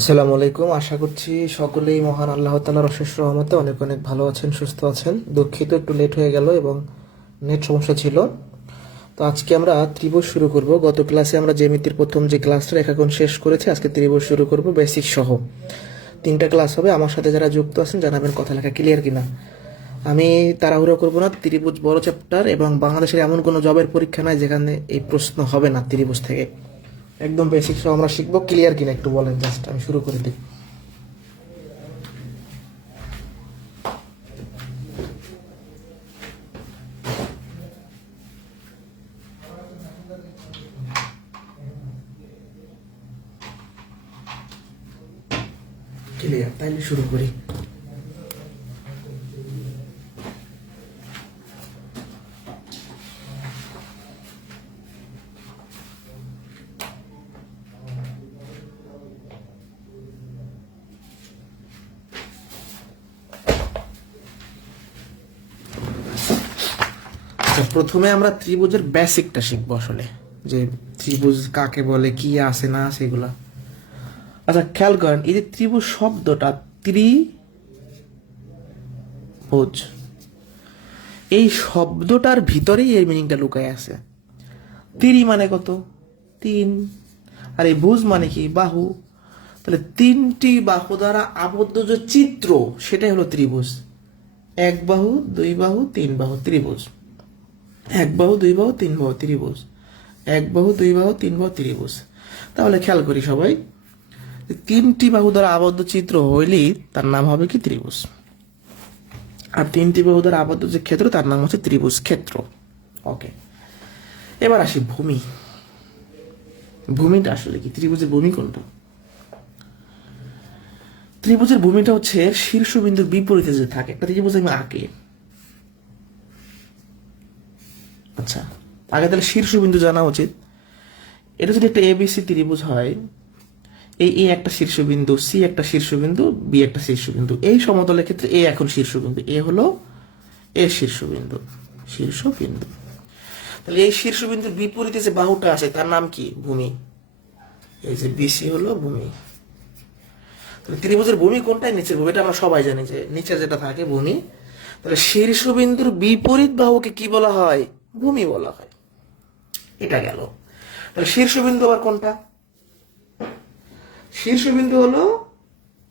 আসসালামু আলাইকুম। আশা করছি সকলেই মহান আল্লাহ তাআলার অশেষ রহমতে অনেক অনেক ভালো আছেন, সুস্থ আছেন। দুঃখিত একটু লেট হয়ে গেল এবং নেট সমস্যা ছিল। তো আজকে আমরা ত্রিভুজ শুরু করব। গত ক্লাসে আমরা জ্যামিতির প্রথম যে ক্লাসটা রেখাঙ্কন শেষ করেছি, আজকে ত্রিভুজ শুরু করব বেসিক সহ। 3টা ক্লাস হবে। আমার সাথে যারা যুক্ত আছেন জানাবেন কথা লেখা ক্লিয়ার কিনা। আমি তাড়াহুড়ো করব না। ত্রিভুজ বড় চ্যাপ্টার এবং বাংলাদেশের এমন কোনো জবের পরীক্ষা নাই যেখানে এই প্রশ্ন হবে না ত্রিভুজ থেকে। একদম বেসিক সহ আমরা শিখবো। ক্লিয়ার কিনা একটু বলেন, জাস্ট আমি শুরু করে দিই। ক্লিয়ার, তাইলে শুরু করি। আচ্ছা, প্রথমে আমরা ত্রিভুজের বেসিকটা শিখবো, আসলে যে ত্রিভুজ কাকে বলে, কি আছে না আছে এগুলা। আচ্ছা, খেয়াল করেন, এই যে ত্রিভুজ শব্দটা, ত্রিভুজ, এই শব্দটার ভিতরেই এর মিনিংটা লুকায় আছে। ত্রি মানে কত? 3। আর এই ভুজ মানে কি? বাহু। তাহলে 3টি বাহু দ্বারা আবদ্ধ যে চিত্র, সেটাই হলো ত্রিভুজ। 1 বাহু, 2 বাহু, 3 বাহু ত্রিভুজ। 1 বাহু, 2 বাহু, 3 বাহু ত্রিভুজ। 1 বাহু, 2 বাহু, 3 বাহু ত্রিভুজ। তাহলে খেয়াল করি সবাই, 3টি বাহু দ্বারা আবদ্ধ চিত্র হইলেই তার নাম হবে কি? ত্রিভুজ। আর 3টি বাহু দ্বারা আবদ্ধ যে ক্ষেত্র, তার নাম হচ্ছে ত্রিভুজ ক্ষেত্র। ওকে, এবার আসি ভূমি। ভূমিটা আসলে কি? ত্রিভুজের ভূমি কোনটা? ত্রিভুজের ভূমিটা হচ্ছে শীর্ষবিন্দুর বিপরীতে যে থাকে। একটা ত্রিভুজ আমি আঁকে। আচ্ছা, আগে তাহলে শীর্ষবিন্দু জানা উচিত। এটা যদি একটা এবিসি ত্রিভুজ হয়, এই এ একটা শীর্ষবিন্দু, সি একটা শীর্ষবিন্দু, বি একটা শীর্ষবিন্দু। এই সমতলের ক্ষেত্রে এ এখন শীর্ষবিন্দু। এ হলো এ শীর্ষবিন্দু, শীর্ষবিন্দু। তাহলে এই শীর্ষবিন্দুর বিপরীতে যে বাহুটা আছে, তার নাম কি? ভূমি। এই যে বিসি হলো ভূমি। তাহলে ত্রিভুজের ভূমি কোনটাই? নিচের ভূমি। এটা আমরা সবাই জানি যে নিচে যেটা থাকে ভূমি। তাহলে শীর্ষবিন্দুর বিপরীত বাহুকে কি বলা হয়? ভূমি বলা হয়। এটা গেল। তাহলে শীর্ষবিন্দু আবার কোনটা? শীর্ষবিন্দু হলো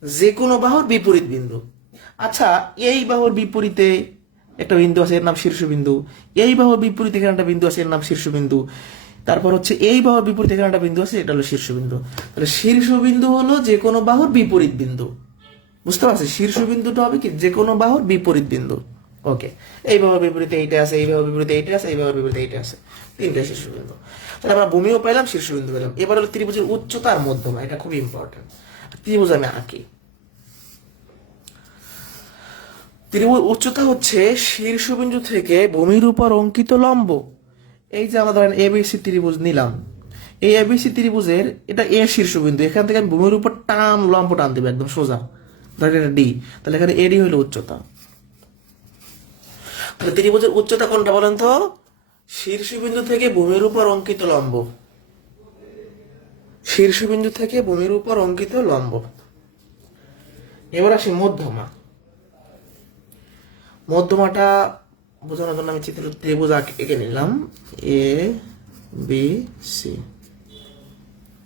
যে কোনো বাহুর বিপরীত বিন্দু। আচ্ছা, এই বাহুর বিপরীতে একটা বিন্দু আছে, এর নাম শীর্ষবিন্দু। এই বাহুর বিপরীতে এখানে একটা বিন্দু আছে, এর নাম শীর্ষবিন্দু। তারপর হচ্ছে এই বাহুর বিপরীতে এখানে একটা বিন্দু আছে, এটা হলো শীর্ষবিন্দু। তাহলে শীর্ষবিন্দু হলো যে কোনো বাহুর বিপরীত বিন্দু। বুঝতে পারছি? শীর্ষবিন্দুটা হবে কি? যে কোনো বাহুর বিপরীত বিন্দু। ওকে, এই বাহুর বিপরীতে এইটা আছে, এই বাহুর বিপরীতে এইটা আছে, এই বাহুর বিপরীতে এইটা আছে। 3টে শীর্ষবিন্দু। তাহলে আমরা ভূমিও পেলাম, শীর্ষবিন্দু পেলাম। এবার হলো ত্রিভুজের উচ্চতা আর মধ্যমা। এটা খুব ইম্পর্টেন্ট। ত্রিভুজ আমি আঁকি। ত্রিভুজ উচ্চতা হচ্ছে শীর্ষবিন্দু থেকে ভূমির উপর অঙ্কিত লম্ব। এই যে আমরা ধরেন এবিসি ত্রিভুজ নিলাম, এই এবিসি ত্রিভুজের এটা এ শীর্ষবিন্দু। এখান থেকে আমি ভূমির উপর লম্ব টান দেবো একদম সোজা। ধরেন এটা ডি, তাহলে এখানে এডি হলো উচ্চতা। তাহলে ত্রিভুজের উচ্চতা কোনটা বলেন তো? শীর্ষবিন্দু থেকে ভূমির উপর অঙ্কিত লম্ব। শীর্ষবিন্দু থেকে ভূমির উপর অঙ্কিত লম্ব। এবার আসি মধ্যমা। মধ্যমাটা বোঝানোর জন্য আমি চিত্র ত্রিভুজ এঁকে নিলাম, এ বি সি।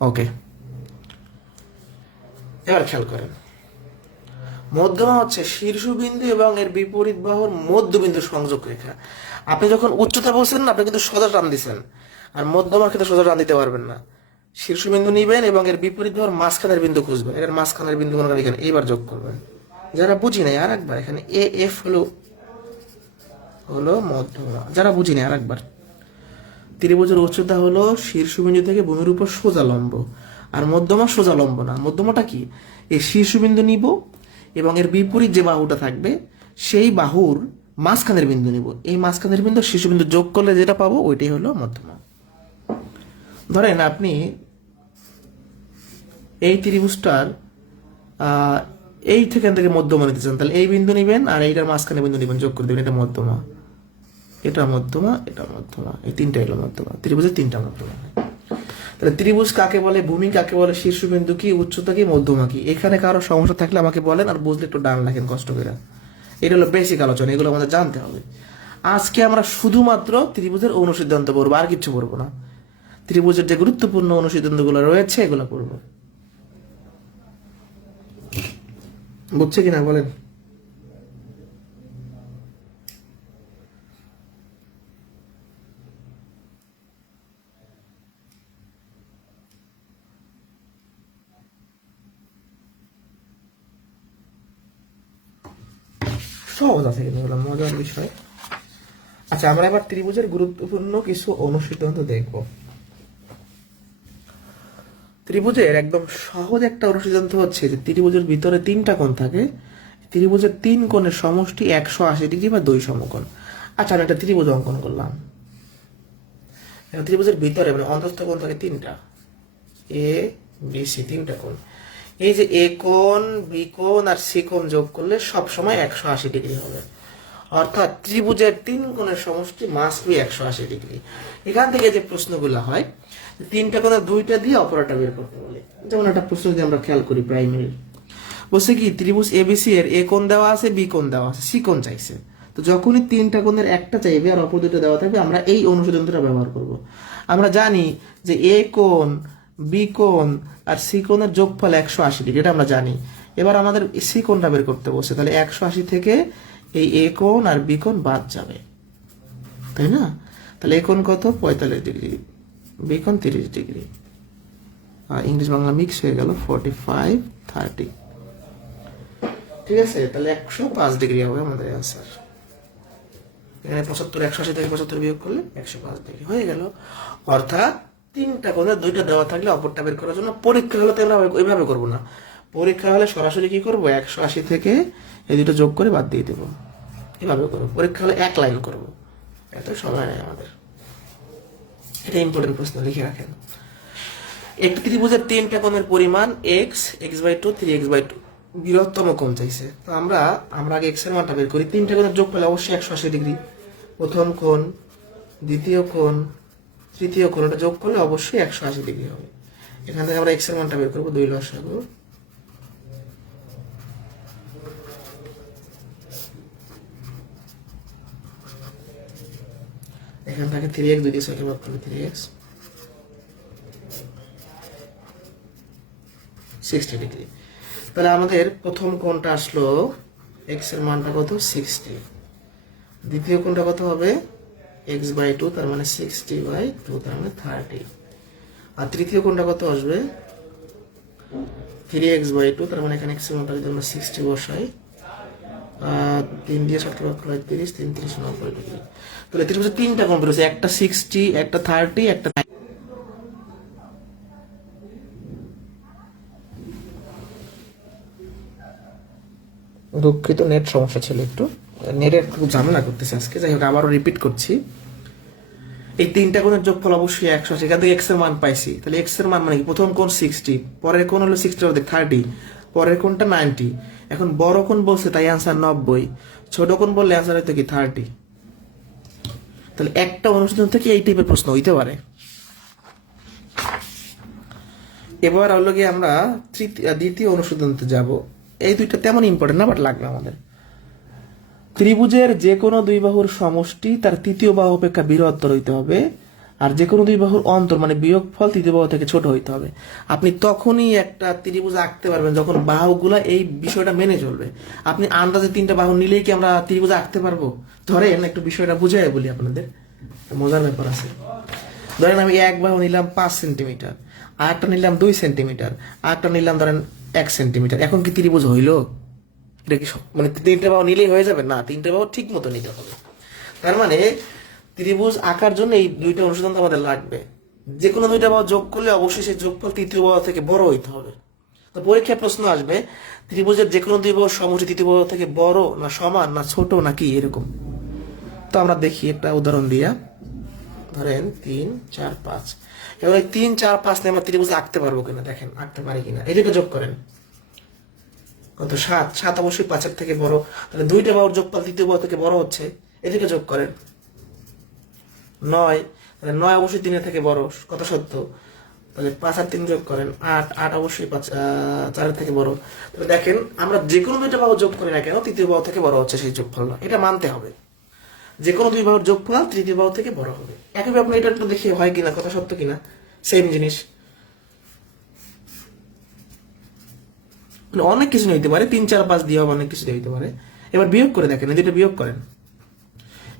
ওকে, এবার খেয়াল করেন, মধ্যমা হচ্ছে শীর্ষবিন্দু এবং এর বিপরীত বাহুর মধ্যবিন্দু সংযোগ রেখা। আপনি যখন উচ্চতা বলছেন না, আপনি কিন্তু সোজা টান দিচ্ছেন। আর মধ্যমার ক্ষেত্রে সোজা টান দিতে পারবেন না। শীর্ষবিন্দু নিবেন এবং এর বিপরীত বাহুর মাঝখানের বিন্দু খুঁজবেন। এর মাঝখানের বিন্দু মনে করেন এখানে, এইবার যোগ করবেন। যারা বুঝি নাই আর একবার, এখানে এ এফ হলো হলো মধ্যমা। যারা বুঝি নাই আর একবার, ত্রিভুজের উচ্চতা হলো শীর্ষবিন্দু থেকে ভূমির উপর সোজা লম্ব। আর মধ্যমা সোজা লম্ব না। মধ্যমাটা কি? এই শীর্ষবিন্দু নিব এবং এর বিপরীত যে বাহুটা থাকবে, সেই বাহুর মাঝখানের বিন্দু নিব। এই মাঝখানের বিন্দু শীর্ষবিন্দু যোগ করলে যেটা পাবো, ওইটাই হলো মধ্যমা। ধরেন আপনি এই ত্রিভুজটার এই থেকে মধ্যমা নিতে চান, তাহলে এই বিন্দু নিবেন আর এইটার মাঝখানে বিন্দু নিবেন, যোগ করে দেবেন। এটা মধ্যমা, এটা মধ্যমা, এটা মধ্যমা। এই 3টা হলো মধ্যমা। ত্রিভুজের 3টা মধ্যমা। তো তাহলে ত্রিভুজ কাকে বলে, ভূমি কাকে বলে, শীর্ষবিন্দু কি, উচ্চতা কি, মধ্যমা কি। এখানে কারো সমস্যা থাকলে আমাকে বলেন, আর বুঝলে একটু ডান লেখেন কষ্ট করে। এটা হলো বেসিক আলোচনা, এগুলো আমাদের জানতে হবে। আজকে আমরা শুধুমাত্র ত্রিভুজের অনুসিদ্ধান্ত পড়বো, আর কিছু পড়বো না। ত্রিভুজের যে গুরুত্বপূর্ণ অনুসিদ্ধান্তগুলো রয়েছে এগুলো পড়বো। বুঝছে কিনা বলেন? সহজ আছে কিন্তু এগুলো মজার বিষয়। আচ্ছা, আমরা এবার ত্রিভুজের গুরুত্বপূর্ণ কিছু অনুসিদ্ধান্ত দেখব। ত্রিভুজের একদম সহজ একটা অনুসিদ্ধান্ত হচ্ছে যে ত্রিভুজের ভিতরে তিনটা কোণ থাকে, ত্রিভুজের তিন কোণের সমষ্টি 180 ডিগ্রি বা 2 সমকোণ। আচ্ছা, আমি একটা ত্রিভুজ অঙ্কন করলাম। ত্রিভুজের ভিতরে মানে অন্তস্থ কোণ থাকে তিনটা, এ বি সি, তিনটা কোণ। এই যে এ কোণ, বি কোণ আর সি কোণ যোগ করলে সব সময় 180 ডিগ্রি হবে। অর্থাৎ ত্রিভুজের তিন কোণের সমষ্টি মাস্ট বি 180 ডিগ্রি। এখান থেকে যে প্রশ্নগুলো হয়, তিনটা কোণে দুইটা দিয়ে অপরাটা বের করতে বলে। যেমন একটা প্রশ্ন যদি আমরা খেয়াল করি প্রাইমারি, বলছে কি ত্রিভুজ এবিসি এর এ কোণ দেওয়া আছে, বি কোণ দেওয়া আছে, সি কোণ চাইছে। তো যখনই তিনটা কোণের একটা চাইবে আর অপর দুটো দেওয়া থাকবে, আমরা এই অনুসিদ্ধান্তটা ব্যবহার করব। আমরা জানি যে এ কোণ, বি কোণ আর সি কোণের যোগফল 180 ডিগ্রি, এটা আমরা জানি। এবার আমাদের সি কোণটা বের করতে বলছে, তাহলে 180 থেকে এই এ কোণ আর বি কোণ বাদ যাবে, তাই না? তাহলে এ কোণ কত, 45 ডিগ্রি, বি কোণ 30 ডিগ্রি, ইংলিশ বাংলা মিক্স হয়ে গেল, 45 30। ঠিক আছে, তাহলে 105 ডিগ্রি হবে আমাদের অ্যান্সার। এখানে 75, 180 থেকে 75 বিয়োগ করলে 105 ডিগ্রি হয়ে গেল। অর্থাৎ তিনটা কোণে দুইটা দেওয়া থাকলে অপরটা বের করার জন্য, পরীক্ষা হলে তো আমরা ওইভাবে করবো না। পরীক্ষা হলে সরাসরি কি করবো, 180 থেকে এই দুটো যোগ করে বাদ দিয়ে দেবো, এভাবে করবো। পরীক্ষা হলে এক লাইন করবো, এত সময় নেই আমাদের। এটা ইম্পর্টেন্ট প্রশ্ন, লিখে রাখেন। একটি ত্রিভুজের তিনটা কোণের পরিমাণ x/2 3x/2, বৃহত্তম কোণ চাইছে। তো আমরা আগে x এর মানটা বের করি। তিনটা কোণের যোগ পেলে অবশ্যই 180 ডিগ্রি। প্রথম কোণ, দ্বিতীয় কোণ, তৃতীয় কোণ, এটা যোগ করলে অবশ্যই 180 ডিগ্রি হবে। এখান থেকে আমরা x এর মানটা বের করবো, 2 লসাগু। এখান থেকে 3x, 2 দিয়ে 6 কে ভাগ করলে 3x, 60 ডিগ্রি। তাহলে আমাদের প্রথম কোণটা আসলো, x এর মানটা কত, 60। দ্বিতীয় কোণটা কত হবে, x/2, তার মানে 60/2, তার মানে 30। আর তৃতীয় কোণটা কত আসবে, 3x/2, তার মানে এখানে x এর মানটা যদি আমরা 60 বসাই, 3 দিয়ে 7 ভাগ করলে 30, 3 30 90 ডিগ্রি। তাহলে ত্রিভুজের তিনটা কোণ বেরোছে, একটা 60, একটা 30, একটা। দুঃখিত, নেট সমস্যা ছিল একটু, নেটের একটু ঝামেলা করতেছে আজকে। যাই হোক, আবারও রিপিট করছি, এই তিনটা কোণের যোগফল অবশ্যই 180। এখান থেকে এক্স এর মান পাইছি, তাহলে এক্স এর মান মানে কি, প্রথম কোণ 60, পরের কোণ হলো 60 অর্ধেক 30, পরের কোণটা 90। এখন বড় কোণ বলছে তাই অ্যান্সার 90, ছোট কোণ বললে অ্যান্সার হয়তো কি 30। তাহলে একটা অনুসিদ্ধান্ত থেকে এই টাইপের প্রশ্ন হইতে পারে। এবার হলো গিয়ে আমরা দ্বিতীয় অনুসিদ্ধান্তে যাব। এই দুইটা তেমন ইম্পর্টেন্ট না, বাট লাগবে আমাদের। ত্রিভুজের যে কোনো দুই বাহুর সমষ্টি তার তৃতীয় বাহু অপেক্ষা বৃহত্তর হইতে হবে, আর যে কোনো দুই বাহুর অন্তর মানে বিয়োগফল তৃতীয় বাহু থেকে ছোট হইতে হবে। আপনি তখনই একটা ত্রিভুজ আঁকতে পারবেন যখন বাহুগুলা এই বিষয়টা মেনে চলবে। আপনি আন্দাজে তিনটা বাহু নিলেই কি আমরা ত্রিভুজ আঁকতে পারবো? ধরেন একটু বিষয়টা বুঝাই বলি আপনাদের, মজার ব্যাপার আছে। ধরেন আমি এক বাহু নিলাম 5 সেন্টিমিটার, আর একটা নিলাম 2 সেন্টিমিটার, আর একটা নিলাম ধরেন 1 সেন্টিমিটার। এখন কি ত্রিভুজ হইলো? এটা কি মানে তিনটে বাহু নিলেই হয়ে যাবে? না, তিনটে বাহু ঠিক মতো নিতে হবে। তার মানে ত্রিভুজ আঁকার জন্য এই দুইটা অনুসিদ্ধান্ত আমাদের লাগবে। যে কোনো দুইটা বাহু যোগ করলে অবশ্যই সেই যোগফল তৃতীয় বাহু থেকে বড় হইতে হবে। তো পরীক্ষায় প্রশ্ন আসবে, ত্রিভুজের যে কোনো দুই বাহুর সমষ্টি তৃতীয় বাহু থেকে বড় না সমান না ছোট নাকি এরকম। তো আমরা দেখি একটা উদাহরণ দিয়া, ধরেন 3 4 5। এবার 3 4 5 নিয়ে আমরা ত্রিভুজ আঁকতে পারবো কিনা দেখেন, আঁকতে পারি কিনা। এদিকে যোগ করেন, কত 7, 7 অবশ্যই 5 এর থেকে বড়, তাহলে দুইটা বাহুর যোগফল তৃতীয় বাহু থেকে বড় হচ্ছে। এদিকে যোগ করেন 9, তাহলে 9 অবশ্যই 3 এর থেকে বড়, কথা সত্য। তাহলে 5 আর 3 যোগ করেন 8, 8 অবশ্যই 4 থেকে বড়। তবে দেখেন আমরা যে কোনো দুইটা বাহু যোগ করি না কেন তৃতীয় বাহু থেকে বড় হচ্ছে সেই যোগফলটা, এটা মানতে হবে। যে কোনো দুই বাহুর যোগফল তৃতীয় বাহু থেকে বড় হবে। একইভাবে আপনি এটা একটু দেখি হয় কিনা, কথা সত্য কিনা, সেম জিনিস। অনেক কিছু হইতে পারে, 3, 4, 5 দিয়ে অনেক কিছু হইতে পারে। এবার বিয়োগ করে দেখেন, এই দুটো বিয়োগ করেন।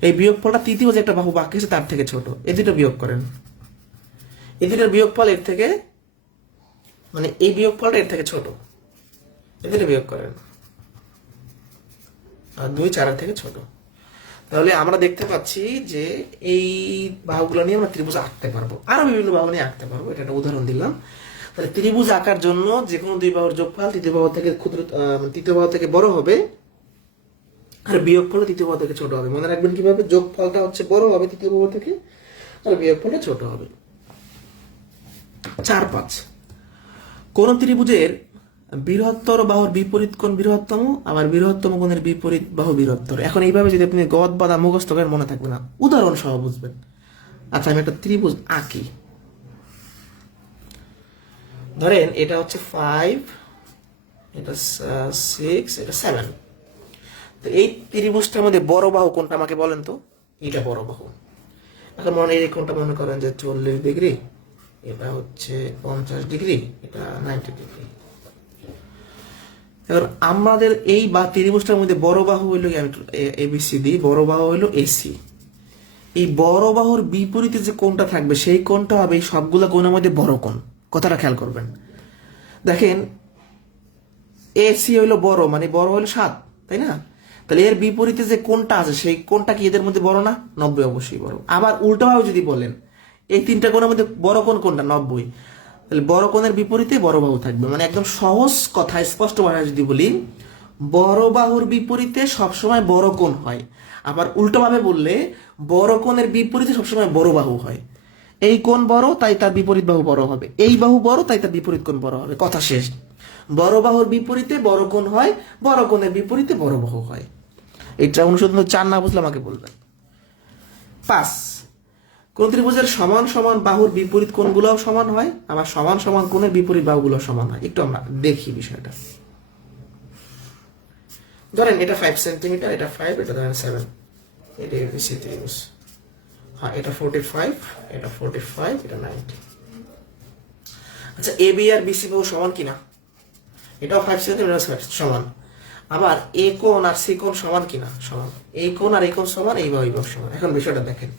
এই বিয়োগফলটা তৃতীয় যে একটা বাহু বাকি আছে তার থেকে ছোট, এই দুটো বিয়োগ করেন। এই দুটোর বিয়োগফল এর থেকে, মানে এই বিয়োগফলটা এর থেকে ছোট, এই দুটো বিয়োগ করেন। আর 2, 4 এর থেকে ছোট। তাহলে আমরা দেখতে পাচ্ছি যে এই বাহুগুলো নিয়ে আমরা ত্রিভুজ আঁকতে পারবো, আরো বিভিন্ন বাহু নিয়ে আঁকতে পারবো। এটা একটা উদাহরণ দিলাম। তাহলে ত্রিভুজ আঁকার জন্য যে কোনো দুই বাহুর যোগফল তৃতীয় বাহু থেকে তৃতীয় বাহু থেকে বড় হবে, আর বিয়োগফল তৃতীয় বাহু থেকে ছোট হবে। মনে রাখবেন কিভাবে, যোগফলটা হচ্ছে বড় হবে তৃতীয় বাহু থেকে, আর বিয়োগফলটা ছোট হবে। 4, 5 কোন ত্রিভুজের বৃহত্তর বাহুর বিপরীত কোণ বৃহত্তম, আবার বৃহত্তম কোণের বিপরীত বাহু বৃহত্তর। এখন এইভাবে যদি আপনি গদ বাদা মুখস্থ করেন মনে থাকবে না, উদাহরণ সহ বুঝবেন। আচ্ছা, আমি একটা ত্রিভুজ আঁকি। ধরেন এটা হচ্ছে 5, এটা 6, এটা 7। তো এই ত্রিভুজটার মধ্যে বড় বাহু কোনটা আমাকে বলেন তো? এটা বড় বাহু। এখন এই কোনটা মনে করেন যে 40 ডিগ্রি, এটা হচ্ছে 50 ডিগ্রি, এটা 90 ডিগ্রি। এবার আমাদের এই ত্রিভুজটার মধ্যে বড় বাহু হইল কি, আমি ABCD, বড় বাহু হইল AC। এই বড় বাহুর বিপরীতে যে কোণটা থাকবে সেই কোণটা হবে এই সবগুলো কোণের মধ্যে বড় কোণ। কথাটা খেয়াল করবেন। দেখেন AC হইল বড়, মানে বড় হইল 7, তাই না? তাহলে এর বিপরীতে যে কোণটা আছে সেই কোণটা কি এদের মধ্যে বড় না? 90 অবশ্যই বড়। আবার উল্টোভাবে যদি বলেন, এই তিনটা কোণের মধ্যে বড় কোণ কোনটা? 90। তাহলে বড় কোণের বিপরীতে বড় বাহু থাকবে। মানে একদম সহজ কথা, স্পষ্ট ভাষায় যদি বলি, বড় বাহুর বিপরীতে সবসময় বড় কোণ হয়। আবার উল্টোভাবে বললে বড় কোণের বিপরীতে সবসময় বড় বাহু হয়। এই কোণ বড় তাই তার বিপরীত বাহু বড় হবে, এই বাহু বড় তাই তার বিপরীত কোণ বড় হবে। কথা শেষ। বড় বাহুর বিপরীতে বড় কোণ হয়, বড় কোণের বিপরীতে বড় বাহু হয়। এটা অনুসন্ধান 4 না বুঝলে আমাকে বলবেন। 5 কোন ত্রিভুজের সমান সমান বাহুর বিপরীত কোণগুলোও সমান হয়, আবার সমান সমান কোণের বিপরীত বাহুগুলো সমান হয়। একটু আমরা দেখি বিষয়টা। ধরেন এটা 5 সেন্টিমিটার, এটা 5, এটা ধরেন 7। এটা ABC ত্রিভুজ। হ্যাঁ, এটা 45, এটা 45, এটা 90। আচ্ছা, AB আর BC বাহু সমান কিনা? এটাও 5 সেন্টিমিটার সমান। আবার A কোণ আর C কোণ সমান কিনা? সমান। এই কোণ আর এই কোণ সমান, এই বাহু এই বাহু সমান। এখন বিষয়টা দেখেন,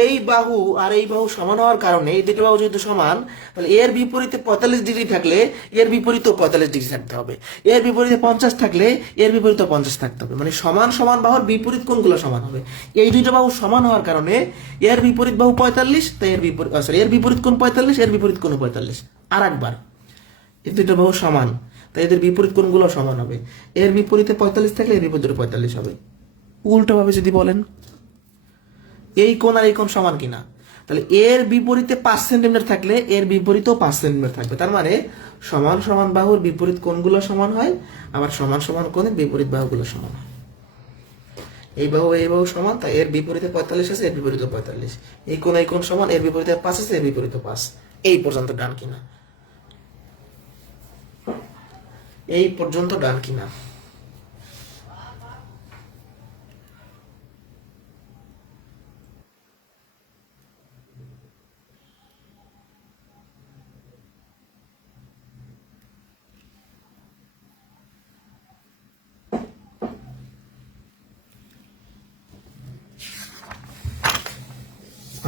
এই বাহু আর এই বাহু সমান হওয়ার কারণে, এই দুটো বাহু যেহেতু সমান, তাহলে এর বিপরীতে 45 ডিগ্রি থাকলে এর বিপরীতেও 45 ডিগ্রি থাকতে হবে। এর বিপরীতে 50 থাকলে এর বিপরীতে 50 থাকতে হবে। মানে সমান সমান বাহুর বিপরীত কোণগুলো সমান হবে। এই দুইটা বাহু সমান হওয়ার কারণে এর বিপরীত বাহু 45, তাই এর বিপরীত এর বিপরীত কোণ 45, এর বিপরীত কোণ 45। আর একবার, এই দুইটা বাহু সমান তাই এদের বিপরীত কোণগুলো সমান হবে। এর বিপরীতে 45 থাকলে এর বিপরীতে 45 হবে। উল্টোভাবে যদি বলেন, এই কোণ আর এই কোণ সমান কিনা, তাহলে এর বিপরীতে 5 সেন্টিমিটার থাকলে এর বিপরীতেও 5 সেন্টিমিটার থাকবে। তার মানে সমান সমান বাহুর বিপরীত কোণগুলো সমান হয়, আবার সমান সমান কোণের বিপরীত বাহুগুলো সমান হয়। এই বাহু সমান, তাই এর বিপরীতে 45 আছে, এর বিপরীতে 45। এই কোণ সমান, এর বিপরীতে 5 আছে, এর বিপরীতে 5। এই পর্যন্ত ডান কিনা? এই পর্যন্ত ডান কিনা?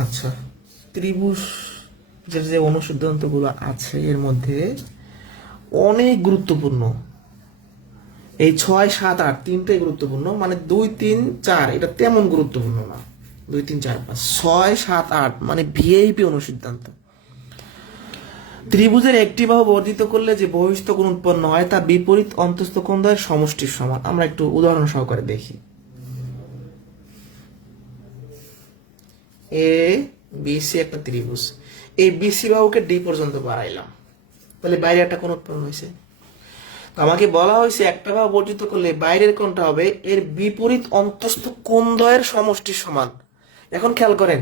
আচ্ছা, ত্রিভুজের যে অনুসিদ্ধান্তগুলো আছে এর মধ্যে অনেক গুরুত্বপূর্ণ এই 6, 7, 8 তিনটাই গুরুত্বপূর্ণ। মানে 2, 3, 4 এটা তেমন গুরুত্বপূর্ণ না। 2, 3, 4, 5, 6, 7, 8 মানে ভিআইপি অনুসিদ্ধান্ত। ত্রিভুজের একটি বাহু বর্ধিত করলে যে বহিস্থ কোণ উৎপন্ন হয় তা বিপরীত অন্তস্থ কোণ দ্বয়ের সমষ্টির সমান। আমরা একটু উদাহরণ সহকারে দেখি। ABC একটা ত্রিভুজ, এই BC বাহুকে D পর্যন্ত বাড়াইলাম, তাহলে বাইরে একটা কোণ উৎপন্ন হয়েছে। তো আমাকে বলা হয়েছে একটা বাহু বর্ধিত করলে বাইরের কোণটা হবে এর বিপরীত অন্তস্থ কোণ দ্বয়ের সমষ্টির সমান। এখন খেয়াল করেন,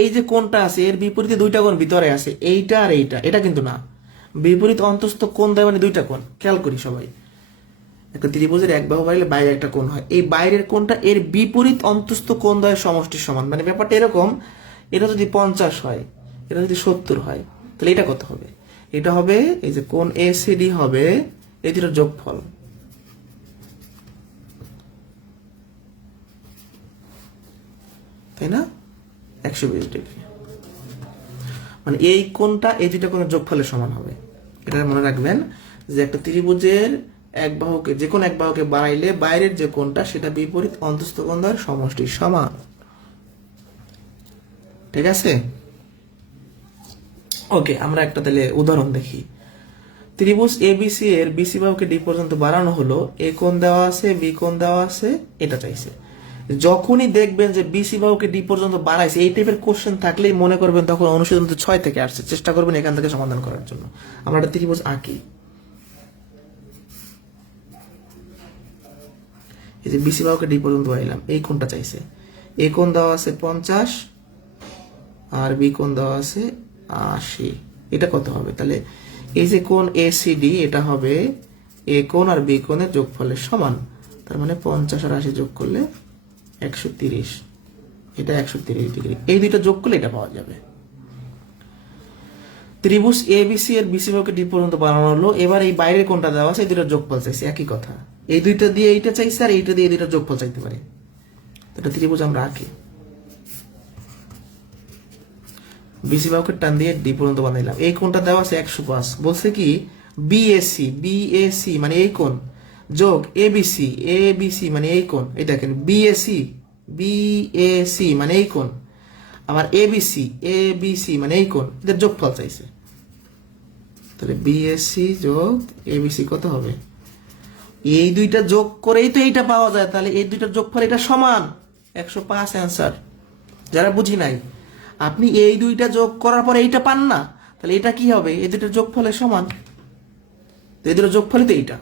এই যে কোণটা আছে এর বিপরীতে দুইটা কোণ ভিতরে আছে, এইটা আর এইটা, এটা কিন্তু না। বিপরীত অন্তস্থ কোণ দেয় মানে দুইটা কোণ। খেয়াল করি সবাই, একটা ত্রিভুজের এক বাহু বাড়লে বাইরে একটা কোণ হয়, এই বাইরের কোণটা এর বিপরীত অন্তস্থ কোণ দ্বয়ের সমষ্টির সমান। মানে ব্যাপারটা এরকম, এটা যদি 50 হয়, এটা যদি 70 হয়, তাহলে এটা কত হবে? এটা হবে এই যে কোণ এসিডি হবে এই দুটোর যোগফল। তাই না? 120 ডিগ্রি। মানে এই কোণটা এই দুইটা কোণের যোগফলের সমান হবে। এটা মনে রাখবেন যে একটা ত্রিভুজের এক বাহুকে, যে কোন এক বাহুকে বাড়াইলে বাইরের যে কোণটা সেটা বিপরীত অন্তস্থ কোণ দ্বয়ের সমষ্টির সমান। ঠিক আছে? ওকে, আমরা একটা তাহলে উদাহরণ দেখি। ত্রিভুজ এবিসি এর বিসি বাহুকে ডি পর্যন্ত বাড়ানো হলো, এ কোণ দেওয়া আছে, বি কোণ দেওয়া আছে, এটা চাইছে। যখনই দেখবেন যে বিসি বাহুকে ডি পর্যন্ত বাড়াইছে, এই টাইপের কোশ্চেন থাকলেই মনে করবেন তখন অনুশীলন 6 থেকে আসছে, চেষ্টা করবেন এখান থেকে সমাধান করার জন্য। আমরা একটা ত্রিভুজ আঁকি। এই যে বিসি বাহুকে ডি পর্যন্ত বাড়াইলাম, এই কোণটা চাইছে। এ কোণ দেওয়া আছে 50 আর বি কোণ দেওয়া আছে 80। এটা কত হবে? তাহলে এই যে কোণ এসিডি এটা হবে এ কোণ আর বি কোণের যোগফলের সমান। তার মানে 50 আর 80 যোগ করলে 130। এটা 130 ডিগ্রি। এই দুইটা যোগ করলে এটা পাওয়া যাবে। ত্রিভুজ এবিসি এর বিসি বাহুকে ডি পর্যন্ত বানানো হলো, এবার এই বাইরের কোণটা দেওয়া আছে, এই দুইটার যোগফল চাইছে। একই কথা, এই দুইটা দিয়ে এইটা চাইছে আর এইটা দিয়ে এই দুইটার যোগফল চাইতে পারে। এটা ত্রিভুজ আমরা আঁকি। বিসি বাহুকে টান দিয়ে ডি পর্যন্ত বানাইলাম, এই কোণটা দেওয়া আছে 105। বলছে কি বিএসি মানে এই কোণ যোগ এবিসি মানে এই কোণ। এই দেখেন বিএসি মানে এই কোণ, আবার এবিসি মানে এই কোণ, এদের যোগফল চাইছে। তাহলে বিএসি যোগ এবিসি কত হবে? এই দুইটা যোগ করেই তো এইটা পাওয়া যায়, তাহলে এই দুইটার যোগফল এটা সমান 105। অ্যান্সার। যারা বুঝি নাই, আপনি এই দুইটা যোগ করার পরে এইটা পান না, তাহলে এটা কি হবে? এই দুইটার যোগফলের সমান। এই দুটোর যোগফলই তো এইটা।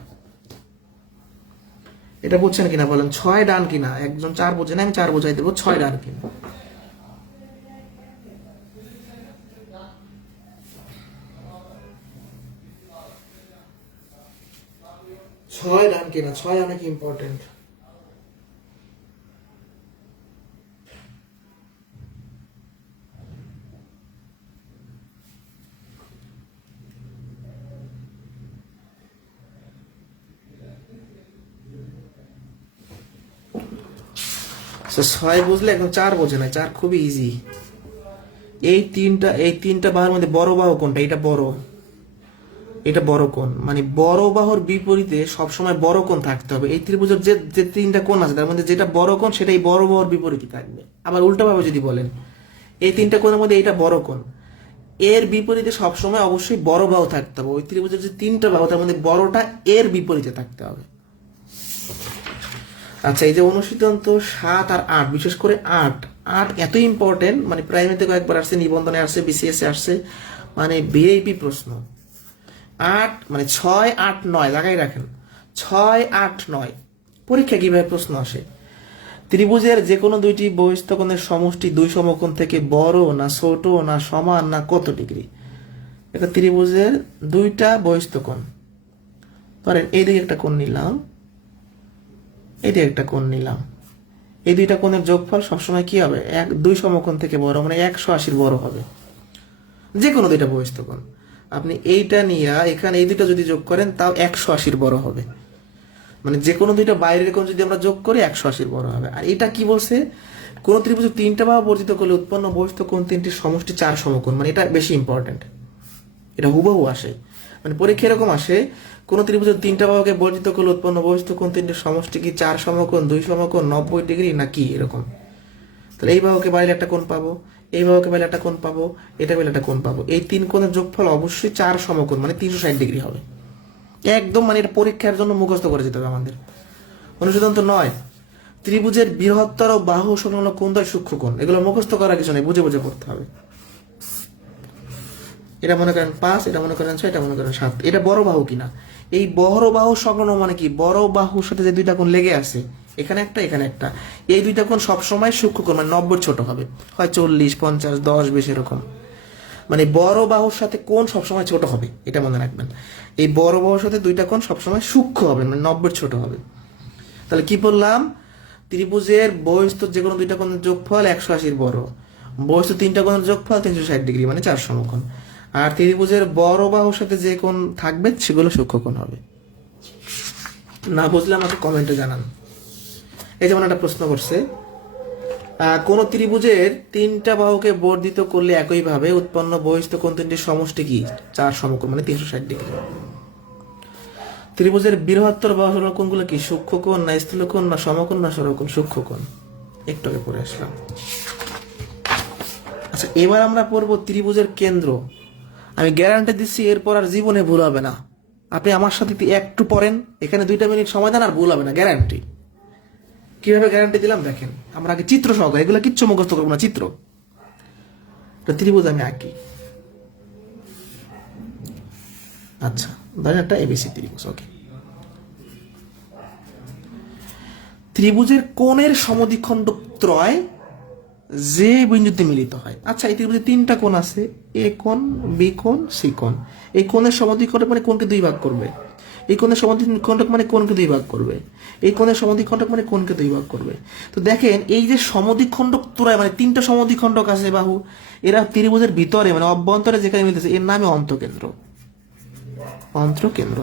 এটা বুঝছেন কিনা বলেন? 6 ডান কিনা? একজন 4 বোঝে না, আমি 4 বোঝাই দেবো। 6 ডান কিনা? 6 ডান কিনা? 6 অনেক ইম্পর্টেন্ট। আচ্ছা, 6 বুঝলে এখন 4 বোঝে না। 4 খুবই ইজি। এই তিনটা বাহুর মধ্যে বড় বাহু কোনটা? এটা বড়, এটা বড় কোণ। মানে বড় বাহুর বিপরীতে সবসময় বড় কোণ থাকতে হবে। এই ত্রিভুজের যে যে তিনটা কোণ আছে তার মধ্যে যেটা বড় কোণ সেটাই বড় বাহুর বিপরীতে থাকবে। আবার উল্টাভাবে যদি বলেন, এই তিনটা কোণের মধ্যে এইটা বড় কোণ, এর বিপরীতে সবসময় অবশ্যই বড় বাহু থাকতে হবে। ওই ত্রিভুজের যে তিনটা বাহু তার মধ্যে বড়টা এর বিপরীতে থাকতে হবে। আচ্ছা, এই যে অনুশীলন তো 7 আর 8, বিশেষ করে 8 এত ইম্পর্টেন্ট, মানে প্রাইমারিতে কয়েকবার আসছে, নিবন্ধনে আসছে, বিসিএস আসছে, মানে ভিআইপি প্রশ্ন। 8 মানে 6, 8, 9 লাগাই রাখেন। 6, 8, 9 পরীক্ষা কিভাবে প্রশ্ন আসে? ত্রিভুজের যে কোনো দুইটি বহিস্থ কোণের সমষ্টি দুই সমকোণ থেকে বড় না ছোট না সমান না কত ডিগ্রি? একটা ত্রিভুজের দুইটা বহিস্থ কোণ, ধরেন এইদিকে একটা কোণ নিলাম, এইদিকে একটা কোণ নিলাম, এই দুইটা কোণের যোগফল সবসময় কি হবে? দুই সমকোণ থেকে বড়, মানে 180 বড় হবে। যে কোনো দুইটা বহিস্থ কোণ আপনি এইটা নিয়ে এখানে এই দুইটা যদি যোগ করেন তাও 180 বড় হবে। মানে যে কোনো দুইটা বাইরের কোণ যদি আমরা যোগ করি 180 বড় হবে। আর এটা কি বলছে? কোন ত্রিভুজের তিনটা বাহু বর্জিত করলে উৎপন্ন বহিস্থ কোণ তিনটির সমষ্টি 4 সমকোণ। মানে এটা বেশি ইম্পর্টেন্ট, এটা হুবহু আসে। মানে পরীক্ষা এরকম আসে, কোন ত্রিভুজের তিনটা বাহুকে বর্জিত করলে উৎপন্ন বহিস্থ কোণ তিনটির সমষ্টি কি 4 সমকোণ, 2 সমকোণ, 90 ডিগ্রি না কি এরকম। তাহলে এই বাহুকে বাইরে একটা কোণ পাবো, এই বাহুকে বাইরে একটা কোণ পাবো, এটা বাইরে একটা কোণ পাবো। এই তিন কোণের যোগফল অবশ্যই 4 সমকোণ, মানে 360 ডিগ্রি হবে একদম। মানে এটা পরীক্ষার জন্য মুখস্থ করে যেতে হবে আমাদের। অনুশীলন তো 9, ত্রিভুজের বৃহত্তর বাহু সংলগ্ন কোণ দ্বয় সূক্ষ্মকোণ। এগুলো মুখস্থ করার কিছু নেই, বুঝে বুঝে পড়তে হবে। এটা মনে করেন 5, এটা মনে করেন 6, এটা মনে করেন 7। এটা বড় বাহু কিনা? এই বড় বাহু সংলগ্ন মানে কি? বড় বাহুর সাথে যে দুইটা কোণ লেগে আছে এখানে একটা, এখানে একটা, এই দুইটা কোণ সবসময় সূক্ষ্মকোণ, মানে 90 ছোট হবে, হয় 40, 50, 10, 20 এরকম। মানে বড় বাহুর সাথে কোণ সবসময় ছোট হবে, এটা মনে রাখবেন। এই বড় বাহুর সাথে দুইটা কোণ সবসময় সূক্ষ্ম হবে, মানে 90 ছোট হবে। তাহলে কি বললাম, ত্রিভুজের বহিস্থ যে কোনো দুইটা কোণের যোগফল 180 বড়, বহিস্থ তিনটা কোণের যোগফল 360 ডিগ্রি, মানে 4 সমকোণ। আর ত্রিভুজের বড় বাহুর সাথে যে কোণ থাকবে সেগুলো সূক্ষ্মকোণ হবে। না বুঝলে আমাকে কমেন্টে জানান। এই যেমন একটা প্রশ্ন করছে, কোন ত্রিভুজের তিনটা বাহুকে বর্ধিত করলে একইভাবে উৎপন্ন বহিস্থ কোণ তিনটির সমষ্টি কি? 4 সমকোণ, মানে 360 ডিগ্রি। ত্রিভুজের বৃহত্তর বাহুর কোণগুলো কি? সূক্ষ্মকোণ না স্থূলকোণ না সমকোণ না সরলকোণ? সূক্ষ্মকোণ। একটু আগে পড়ে আসলাম। আচ্ছা, এবার আমরা পড়বো ত্রিভুজের কেন্দ্র। আমি গ্যারান্টি দিচ্ছি এরপর আর জীবনে ভুল হবে না। আপনি আমার সাথে একটু পড়েন, এখানে 2 মিনিট সময় দেন, আর ভুল হবে না, গ্যারান্টি। কিভাবে গ্যারান্টি দিলাম দেখেন। আমরা আগে চিত্র সহকারে, এগুলো কিচ্ছু মুখস্থ করবো না, চিত্র। ত্রিভুজ আমি আঁকি। আচ্ছা, ধরেন একটা এবিসি ত্রিভুজ, ওকে। ত্রিভুজের কোণের সমদ্বিখণ্ড ত্রয় যে বিন্দুতে মিলিত হয়। আচ্ছা, এই ত্রিভুজে 3টা কোণ আছে, এ কোণ, বি কোণ, সি কোণ। এই কোণের সমদ্বিখণ্ডক মানে কোণকে 2 ভাগ করবে। এই কোণের সমদ্বিখণ্ডক মানে কোণকে 2 ভাগ করবে। এই কোণের সমদ্বিখণ্ডক মানে কোণকে 2 ভাগ করবে। তো দেখেন, এই যে সমদ্বিখণ্ডক ত্রয়, মানে 3টা সমদ্বিখণ্ডক আছে বাহু, এরা ত্রিভুজের ভিতরে মানে অভ্যন্তরে যেখানে মিলতেছে এর নামে অন্তঃকেন্দ্র। অন্তঃকেন্দ্র।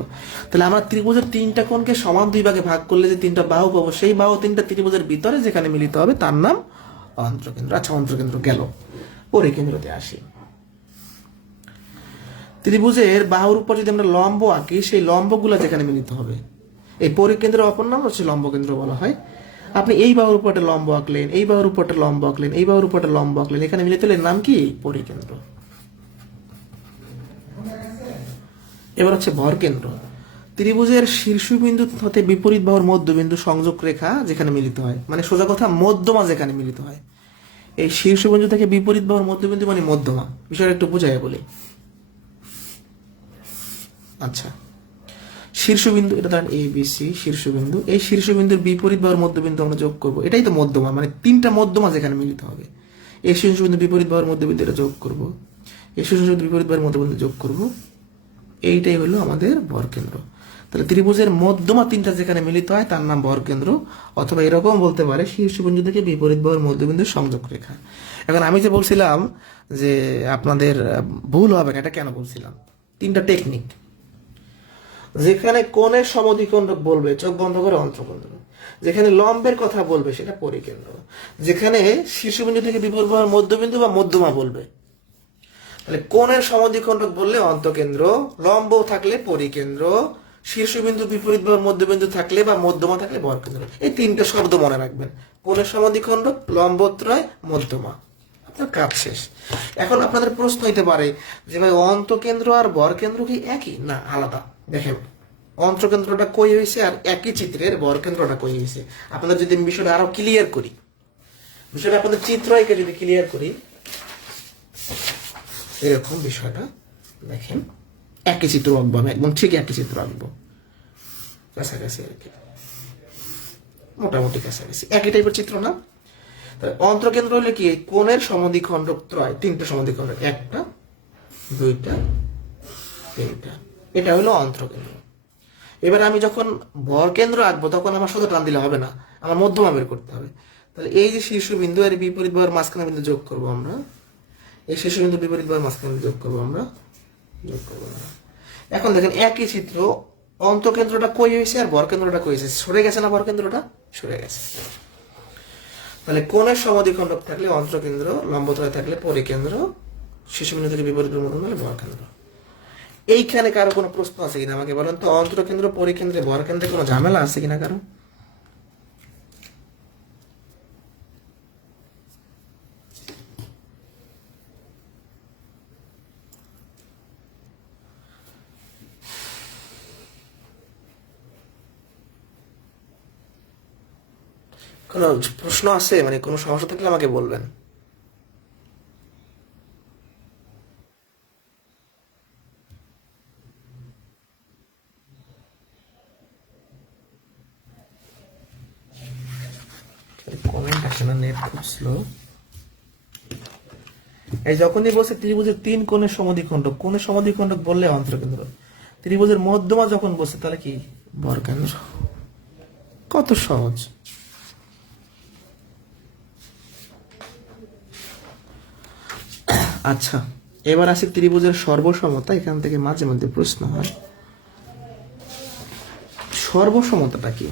তাহলে আমরা ত্রিভুজের 3টা কোণকে সমান 2 ভাগে ভাগ করলে যে 3টা বাহু পাবো, সেই বাহু 3টা ত্রিভুজের ভিতরে যেখানে মিলিত হবে তার নাম অন্তঃকেন্দ্র। আচ্ছা, অন্তঃকেন্দ্র গেল, পরিকেন্দ্রতে আসি। ত্রিভুজের বাহুর উপর যদি আমরা লম্ব আঁকি, সেই লম্বগুলো যেখানে মিলিত হবে, এই পরিকেন্দ্রের অপর নাম হচ্ছে লম্বকেন্দ্র বলা হয়। আপনি এই বাহুর উপর একটা লম্ব আঁকলেন, এই বাহুর উপর একটা লম্ব আঁকলেন, এই বাহুর উপর একটা লম্ব আঁকলেন, এখানে মিলিত হলে নাম কি? পরিকেন্দ্র। এবার হচ্ছে ভরকেন্দ্র। ত্রিভুজের শীর্ষবিন্দু হতে বিপরীত বাহুর মধ্যবিন্দু সংযোগ রেখা যেখানে মিলিত হয়, মানে সোজা কথা মধ্যমা যেখানে মিলিত হয়। এই শীর্ষবিন্দু থেকে বিপরীত বাহুর মধ্যবিন্দু মানে মধ্যমা। বিষয়টা একটু বুঝাইয়া বলি। আচ্ছা, শীর্ষবিন্দু, এটা ধরেন এ বি সি শীর্ষবিন্দু, এই শীর্ষবিন্দুর বিপরীত বাহুর মধ্যবিন্দু আমরা যোগ করব, এটাই তো মধ্যমা, মানে 3টা মধ্যমা যেখানে মিলিত হবে। এই শীর্ষবিন্দু বিপরীত বাহুর মধ্যবিন্দু এটা যোগ করব, এই শীর্ষবিন্দু বিপরীত বাহুর মধ্যবিন্দু যোগ করব, এইটাই হলো আমাদের ভরকেন্দ্র। তাহলে ত্রিভুজের মধ্যমা 3টা যেখানে মিলিত হয় তার নাম ভরকেন্দ্র, অথবা এরকম বলতে পারে শীর্ষবিন্দু থেকে বিপরীত বাহুর মধ্যবিন্দুর সংযোগ রেখা। এখন আমি যে বলছিলাম যে আপনাদের ভুল হবে না, এটা কেন বলছিলাম? 3টা টেকনিক। যেখানে কোণের সমদ্বিখণ্ডক বলবে চোখ বন্ধ করে অন্তঃকেন্দ্র, যেখানে লম্বের কথা বলবে সেটা পরিকেন্দ্র, যেখানে শীর্ষবিন্দু থেকে বিপরীত বাহুর মধ্যবিন্দু বা মধ্যমা বলবে, তাহলে কোণের সমদ্বিখণ্ডক বললে অন্তঃকেন্দ্র, লম্ব থাকলে পরিকেন্দ্র, শীর্ষবিন্দু বিপরীত বাহুর মধ্যবিন্দু থাকলে বা মধ্যমা থাকলে ভরকেন্দ্র। এই 3টা শব্দ মনে রাখবেন, কোণের সমদ্বিখণ্ডক, লম্বত্রয়, মধ্যমা। আপনার কাজ শেষ। এখন আপনাদের প্রশ্ন হইতে পারে যে ভাই, অন্তঃকেন্দ্র আর ভরকেন্দ্র কি একই না আলাদা? দেখেন, অন্তঃকেন্দ্রটা কই হয়েছে আর একই চিত্রের ভরকেন্দ্রটা কই হয়েছে। আপনাদের যদি বিষয়টা আরো ক্লিয়ার করি, বিষয়টা আপনাদের চিত্র এঁকে যদি ক্লিয়ার করি, এরকম বিষয়টা দেখেন, একই চিত্র আঁকবো আমি, একদম ঠিক একই চিত্র আঁকবো, কাছাকাছি আর কি, মোটামুটি কাছাকাছি একই টাইপের চিত্র না? অন্তঃকেন্দ্র হলে কি? কোণের সমদ্বিখণ্ডক ত্রয়, 3টা সমদ্বিখণ্ডক, 1টা 2টা 3টা, এটা হলো অন্তঃকেন্দ্র। এবার আমি যখন ভরকেন্দ্র আঁকবো তখন আমার শুধু টান দিলে হবে না, আমার মধ্যমা বের করতে হবে। তাহলে এই যে শীর্ষবিন্দু আর বিপরীত বাহুর মাঝখানে বিন্দু যোগ করবো আমরা, এই শীর্ষবিন্দু বিপরীত বাহুর মাঝখানে যোগ করবো আমরা, যোগ করবো না। এখন দেখেন একই চিত্র, অন্তঃকেন্দ্রটা কই হয়েছে আর ভরকেন্দ্রটা কই হয়েছে, সরে গেছে না? ভরকেন্দ্রটা সরে গেছে। তাহলে কোণের সমদ্বিখণ্ডক থাকলে অন্তঃকেন্দ্র, লম্বত্রয় থাকলে পরিকেন্দ্র, শীর্ষবিন্দু থেকে বিপরীত মধ্যম হলে ভরকেন্দ্র। এইখানে কারো কোনো প্রশ্ন আছে কিনা আমাকে বলেন তো? অন্তঃকেন্দ্র, পরিকেন্দ্রে, ভরকেন্দ্রে কোনো ঝামেলা আছে কিনা কারো? কোনো প্রশ্ন আছে, মানে কোনো সমস্যা থাকলে আমাকে বলবেন। না, নেট খুব স্লো। এই যখনই বলছে ত্রিভুজের 3 কোণের সমদ্বিখণ্ডক, কোণের সমদ্বিখণ্ডক বললে অন্তরকেন্দ্র। ত্রিভুজের মধ্যমা যখন বলছে তাহলে কি বর্গকেন্দ্র। কত সহজ। আচ্ছা, এবার আসি ত্রিভুজের সর্বসমতা। এখান থেকে মাঝে মধ্যে প্রশ্ন হয়, সর্বসমতাটা কি?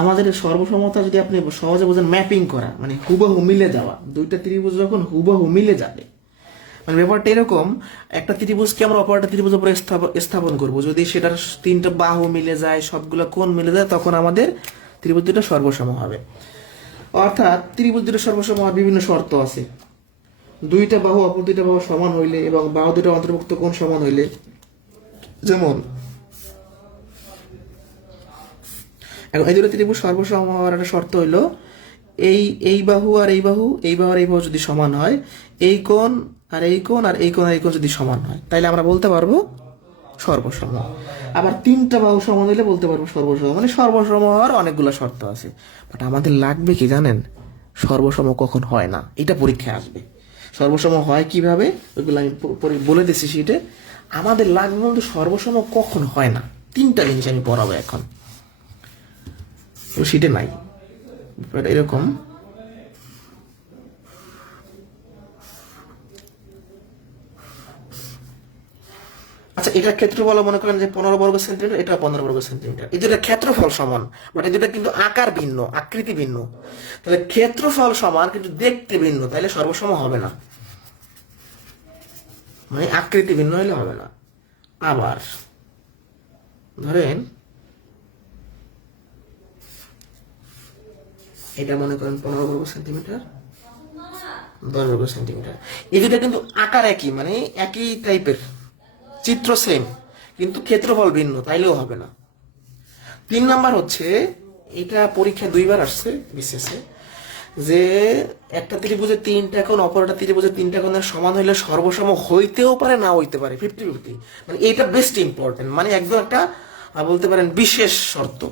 আমাদের সর্বসমতা যদি আপনি সহজে বোঝেন, ম্যাপিং করা মানে হুবহু মিলে যাওয়া। দুইটা ত্রিভুজ যখন হুবহু মিলে যাবে, মানে ব্যাপারটা এরকম, একটা ত্রিভুজকে আমরা অপর একটা ত্রিভুজের উপরে স্থাপন করব, যদি সেটার 3টা বাহু মিলে যায়, সবগুলো কোণ মিলে যায়, তখন আমাদের ত্রিভুজ দুটো সর্বসম হবে। অর্থাৎ ত্রিভুজ দুটো সর্বসম হওয়ার বিভিন্ন শর্ত আছে। 2টা বাহু অপর 2টা বাহু সমান হইলে এবং বাহু দুটো অন্তর্ভুক্ত কোণ সমান হইলে। যেমন এখন এই দুটো ত্রিভুজ সর্বসম হওয়ার একটা শর্ত হইলো, এই বাহু আর এই বাহু, এই বাহু আর এই বাহু যদি সমান হয়, এই কোণ আর এই কোণ আর এই কোণ আর এই কোণ যদি সমান হয়, তাইলে আমরা বলতে পারবো সর্বসম। আবার 3টা বাহু সমান হইলে বলতে পারবো সর্বসম। মানে সর্বসম হওয়ার অনেকগুলো শর্ত আছে, বাট আমাদের লাগবে কি জানেন? সর্বসম কখন হয় না, এটা পরীক্ষায় আসবে। সর্বসম হয় কিভাবে ওইগুলো আমি বলে দিচ্ছি সেটা। আমাদের লাগবে বলতে সর্বসম কখন হয় না, 3টা জিনিস আমি পড়াবো এখন। তো সেটা নাই, এরকম। আচ্ছা, এটার ক্ষেত্রফল মনে করেন যে 15 বর্গ সেন্টিমিটার, এটা 15 বর্গ সেন্টিমিটার। এই দুটা ক্ষেত্রফল সমান, বাট এই দুটা কিন্তু আকার ভিন্ন, আকৃতি ভিন্ন। তাহলে ক্ষেত্রফল সমান কিন্তু দেখতে ভিন্ন, তাহলে সর্বসম হবে না। মানে আকৃতি ভিন্ন হলে হবে না। আবার ধরেন এটা মনে করেন 15 বর্গ সেন্টিমিটার, 10 বর্গ সেন্টিমিটার। এই দুটা কিন্তু আকার একই, মানে একই টাইপের, চিত্র সেম, কিন্তু ক্ষেত্রফল ভিন্ন, তাইলেও হবে না। 3 নাম্বার হচ্ছে, এটা পরীক্ষায় 2বার আসছে বিশেষে, যে একটা ত্রিভুজের 3টা কোণ অপর একটা ত্রিভুজের 3টা কোণের সমান হইলে সর্বসম হইতেও পারে, না হইতে পারে, 50-50। মানে এটা বেস্ট ইম্পর্টেন্ট, মানে একদম একটা বলতে পারেন বিশেষ শর্ত।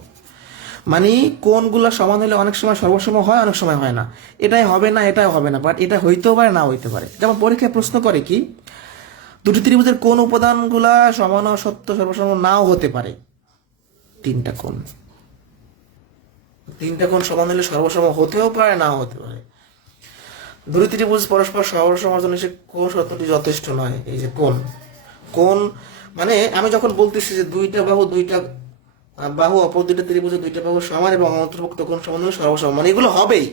মানে কোণগুলা সমান হলে অনেক সময় সর্বসম হয়, অনেক সময় হয় না। এটাই হবে না, এটাই হবে না, বাট এটা হইতেও পারে, না হইতে পারে। যেমন পরীক্ষায় প্রশ্ন করে কি, দুটি ত্রিভুজের কোন উপাদানগুলা সমান ও সত্য সর্বসম নাও হতে পারে। 3টা কোণ, 3টা কোণ সমান হলে সর্বসম হতেও পারে, নাও হতে পারে। দুটি ত্রিভুজ পরস্পর সর্বসমের জন্য সে কোন শর্তটি যথেষ্ট নয়। এই যে কোণ, কোণ মানে আমি যখন বলতেছি যে 2টা বাহু অপর 2টা ত্রিভুজের 2টা বাহু সমান এবং অন্তর্ভুক্ত কোণ সমান হলে সর্বসম, মানে এগুলো হবেই।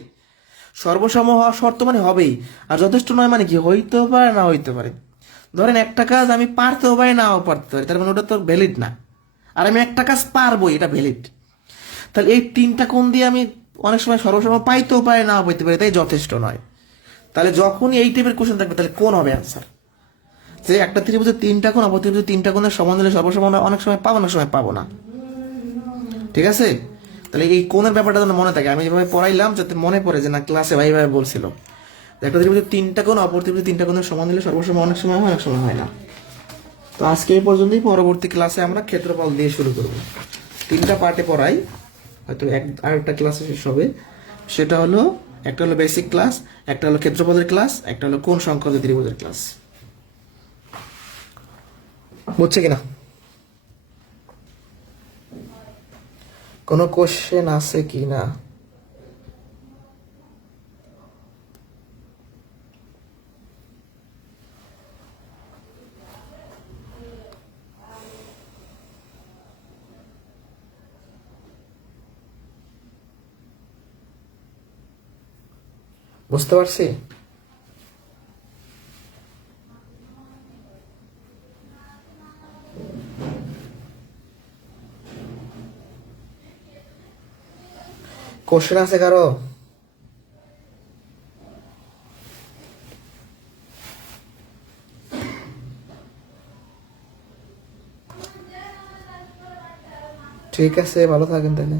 সর্বসম হওয়ার শর্ত মানে হবেই। আর যথেষ্ট নয় মানে কি, হইতেও পারে, না হইতে পারে। ধরেন একটা কাজ আমি পারতেও পারি, নাও পারতে পারি, তার মানে ওটা তো ভ্যালিড না। আর আমি একটা কাজ পারবো, এটা ভ্যালিড। তাহলে এই 3টা কোণ দিয়ে আমি অনেক সময় সর্বসম পাইতেও পারি, নাও পাইতে পারি, তাই যথেষ্ট নয়। তাহলে যখনই এই টাইপের কোশ্চেন থাকবে, তাহলে কোন হবে অ্যান্সার? যে একটা ত্রিভুজের 3টা কোণ অপর ত্রিভুজের 3টা কোণের সমান হলে সর্বসম অনেক সময় পাবো, অনেক সময় পাবো না। ঠিক আছে? তাহলে এই কোণের ব্যাপারটা যেন মনে থাকে, আমি যেভাবে পড়াইলাম যাতে মনে পড়ে যে না, ক্লাসে ভাই বলছিল একটা ত্রিভুজের 3টা কোণ অপর ত্রিভুজের 3টা কোণের সমান হলে সর্বসম অনেক সময় হয়, অনেক সময় হয় না। তো আজকে এই পর্যন্তই। পরবর্তী ক্লাসে আমরা ক্ষেত্রফল দিয়ে শুরু করব। 3টা পার্টে পড়াই, হয়তো আরেকটা ক্লাসে শেষ হবে। সেটা হলো, একটা হলো বেসিক ক্লাস, একটা হলো ক্ষেত্রফলের ক্লাস, একটা হলো কোণ সংক্রান্ত ত্রিভুজের ক্লাস। বুঝছে কিনা? কোনো কোশ্চেন আছে কি না? বুঝতে পারছি। কোশ্চেন আছে কারো? ঠিক আছে, ভালো থাকেন তাহলে।